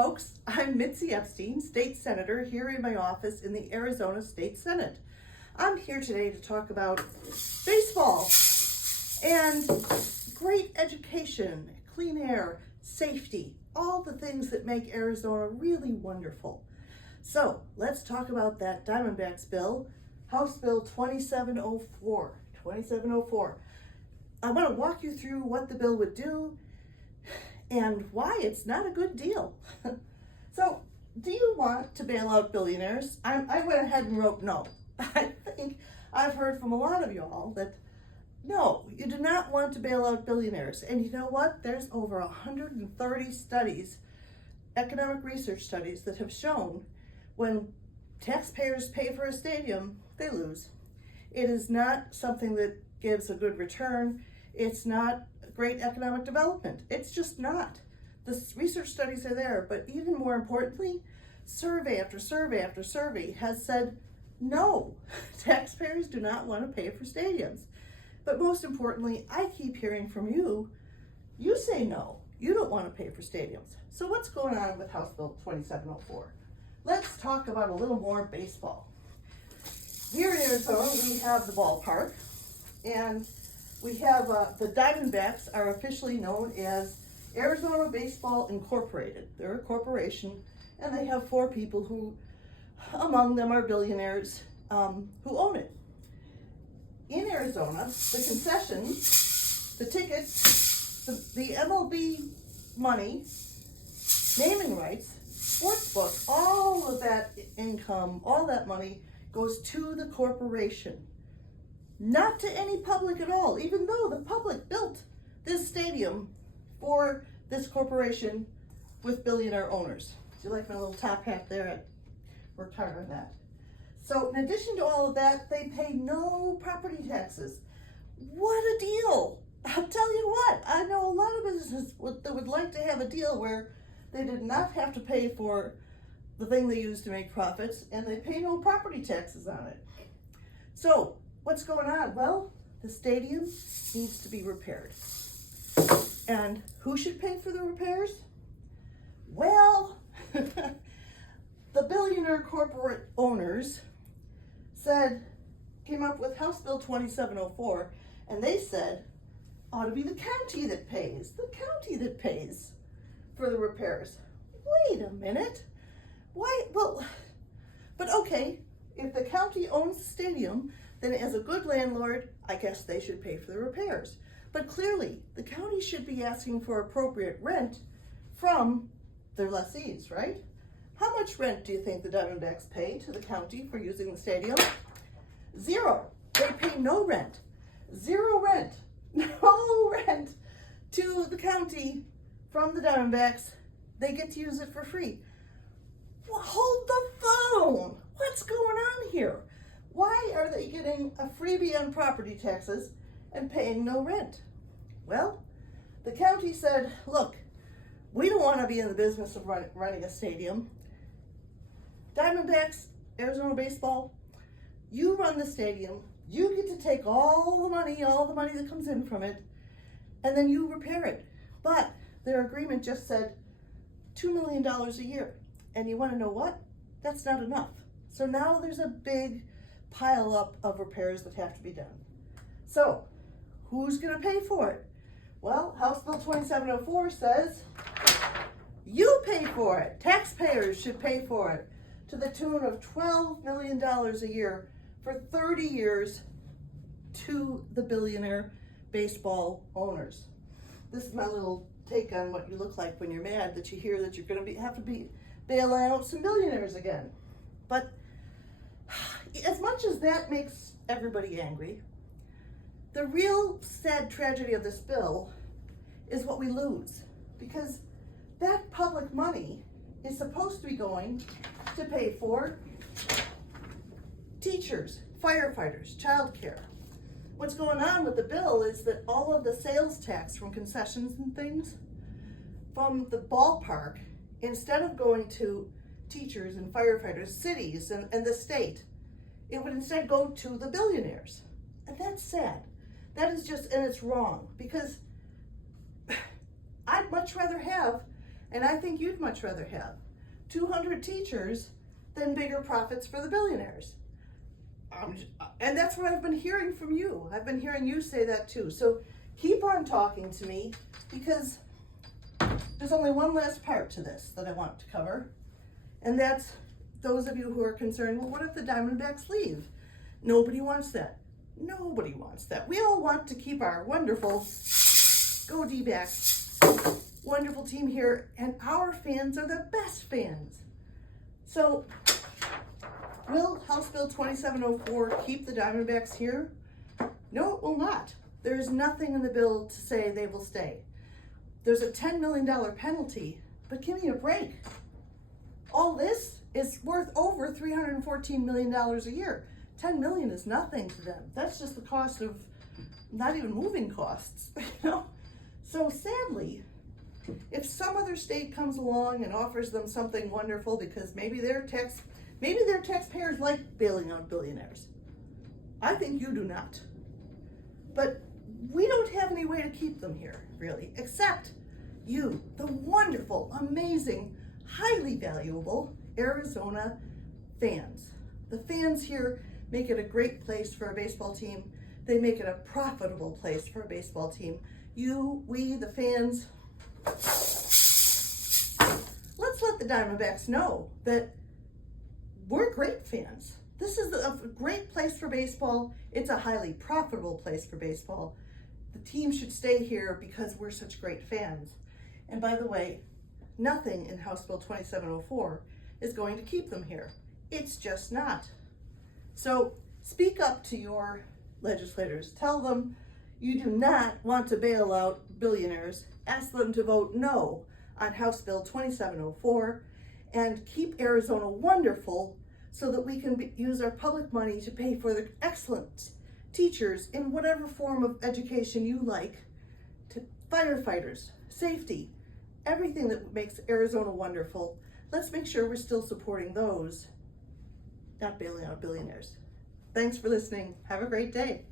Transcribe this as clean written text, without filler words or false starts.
folks, I'm Mitzi Epstein, State Senator here in my office in the Arizona State Senate. I'm here today to talk about baseball and great education, clean air, safety, all the things that make Arizona really wonderful. So let's talk about that Diamondbacks bill, House Bill 2704. I want to walk you through what the bill would do and why it's not a good deal. So, do you want to bail out billionaires? I went ahead and wrote no. I think I've heard from a lot of y'all that no, you do not want to bail out billionaires. And you know what? There's over 130 studies, economic research studies, that have shown when taxpayers pay for a stadium, they lose. It is not something that gives a good return. It's not great economic development. It's just not. The research studies are there, but even more importantly, survey after survey after survey has said no, taxpayers do not want to pay for stadiums. But most importantly, I keep hearing from you, you say no, you don't want to pay for stadiums. So what's going on with House Bill 2704? Let's talk about a little more baseball. Here in Arizona, we have the ballpark, and we have the Diamondbacks are officially known as Arizona Baseball Incorporated. They're a corporation, and they have 4 people who, among them, are billionaires who own it. In Arizona, the concessions, the tickets, the MLB money, naming rights, sportsbook, all of that income, all that money goes to the corporation. Not to any public at all, even though the public built this stadium for this corporation with billionaire owners. Do you like my little top hat there? I worked hard on that. So in addition to all of that, they pay no property taxes. What a deal! I'll tell you what, I know a lot of businesses that would like to have a deal where they did not have to pay for the thing they use to make profits, and they pay no property taxes on it. So, what's going on? Well, the stadium needs to be repaired. And who should pay for the repairs? Well, the billionaire corporate owners came up with House Bill 2704, and they said, ought to be the county that pays for the repairs. Wait a minute. Why? Well, but okay, if the county owns the stadium, then as a good landlord, I guess they should pay for the repairs. But clearly, the county should be asking for appropriate rent from their lessees, right? How much rent do you think the Diamondbacks pay to the county for using the stadium? 0. They pay no rent. 0 rent. No rent to the county from the Diamondbacks. They get to use it for free. Well, hold the phone. What's going on here? Why are they getting a freebie on property taxes and paying no rent? Well, the county said, look, we don't want to be in the business of running a stadium. Diamondbacks, Arizona Baseball, you run the stadium. You get to take all the money that comes in from it, and then you repair it. But their agreement just said $2 million a year. And you want to know what? That's not enough. So now there's a big pile up of repairs that have to be done. So who's going to pay for it? Well, House Bill 2704 says you pay for it. Taxpayers should pay for it to the tune of $12 million a year for 30 years to the billionaire baseball owners. This is my little take on what you look like when you're mad that you hear that you're going to have to be bailing out some billionaires again. But as much as that makes everybody angry, the real sad tragedy of this bill is what we lose, because that public money is supposed to be going to pay for teachers, firefighters, childcare. What's going on with the bill is that all of the sales tax from concessions and things from the ballpark, instead of going to teachers and firefighters, cities and the state, it would instead go to the billionaires. And that's sad. That is just, and it's wrong, because I'd much rather have And I think you'd much rather have 200 teachers than bigger profits for the billionaires. And that's what I've been hearing from you. I've been hearing you say that too. So keep on talking to me, because there's only one last part to this that I want to cover. And that's those of you who are concerned, well, what if the Diamondbacks leave? Nobody wants that. Nobody wants that. We all want to keep our wonderful Go D-backs, wonderful team here, and our fans are the best fans. So will House Bill 2704 keep the Diamondbacks here? No, it will not. There's nothing in the bill to say they will stay. There's a $10 million penalty, but give me a break. All this is worth over $314 million a year. $10 million is nothing to them. That's just the cost of not even moving costs, you know? So sadly, if some other state comes along and offers them something wonderful because maybe their taxpayers like bailing out billionaires. I think you do not. But we don't have any way to keep them here, really, except you, the wonderful, amazing, highly valuable Arizona fans. The fans here make it a great place for a baseball team. They make it a profitable place for a baseball team. You, we, the fans, let's let the Diamondbacks know that we're great fans. This is a great place for baseball. It's a highly profitable place for baseball. The team should stay here because we're such great fans. And by the way, nothing in House Bill 2704 is going to keep them here. It's just not. So speak up to your legislators. Tell them you do not want to bail out billionaires. Ask them to vote no on House Bill 2704 and keep Arizona wonderful so that we can use our public money to pay for the excellent teachers in whatever form of education you like, to firefighters, safety, everything that makes Arizona wonderful. Let's make sure we're still supporting those, not bailing out billionaires. Thanks for listening. Have a great day.